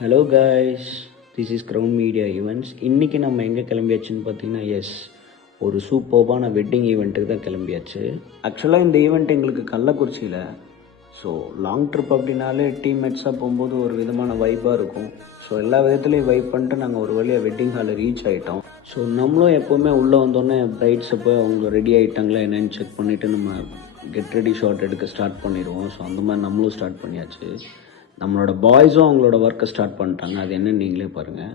Hello guys, this is crown media events. இன்றைக்கி நம்ம எங்கே கிளம்பியாச்சுன்னு பார்த்தீங்கன்னா, ஒரு சூப்பர்பான வெட்டிங் ஈவெண்ட்டுக்கு தான் கிளம்பியாச்சு. ஆக்சுவலாக இந்த ஈவெண்ட் எங்களுக்கு கள்ளக்குறிச்சியில். ஸோ லாங் ட்ரிப் அப்படின்னாலே டீம்மேட்ஸாக போகும்போது ஒரு விதமான வைப்பாக இருக்கும். ஸோ எல்லா விதத்துலேயும் வைப் பண்ணிட்டு நாங்கள் ஒரு வழியாக வெட்டிங் ஹாலில் ரீச் ஆகிட்டோம். ஸோ நம்மளும் எப்போவுமே உள்ளே வந்தோடனே ப்ரைட்ஸை போய் அவங்க ரெடி ஆகிட்டாங்களா என்னென்னு செக் பண்ணிவிட்டு நம்ம கெட் ரெடி ஷாட் எடுக்க ஸ்டார்ட் பண்ணிடுவோம். ஸோ அந்த மாதிரி நம்மளும் ஸ்டார்ட் பண்ணியாச்சு. நம்மளோட பாய்ஸும் அவங்களோட ஒர்க்கை ஸ்டார்ட் பண்ணிட்டாங்க. அது என்னன்னு நீங்களே பாருங்கள்.